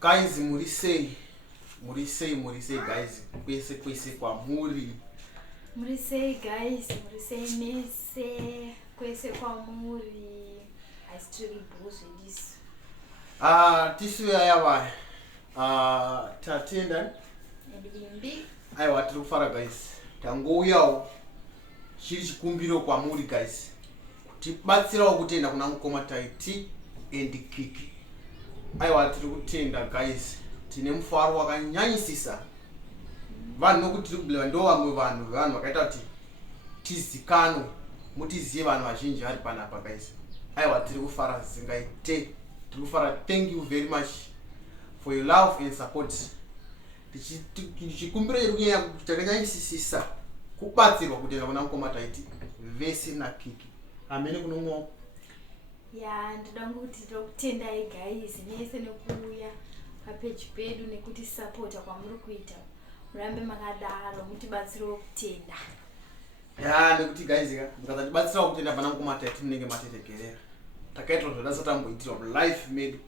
Guys, murisei guys, kwese kwamuri. Murisei guys, murisei mese, kwese kwamuri. Aisitiri bhuze disso. Tisu yaya tatenda. Ndimbi. Aiwa tiri kufara guys. Tangouyawo chiri chikumbiro kwamuri guys. Tibatsirawo kutenda kuna mukoma taiti and kiki. Aiwa tiri kutenda guys. Tine mufaro wakanyanyisisa. Vanhu nokuti tiri kubhuyiwa ndo vamwe vanhu vakaita kuti tizikanwe, mutizive vanhu vazhinji vari panapa guys. Aiwa tiri kufara zingaite. Tiri kufara. Thank you very much for your love and support. Chikumbiro chedu kunyanya takanyanyisisa kubatsirwa kutenda kuna mukoma taiti vese nakiki. Amene kunomwa. Ya, ndoda kuti tokutendai guys nese nekuuya papeji pedu nekuti sapota kwamuri kuita. Murambe makadaro mutibatsirewo kutenda. Ya, nekuti guys mukasatibatsirawo kutenda pana mukoma taiti munenge matetekerera. Takaitwa zvodasatamboitirwa life made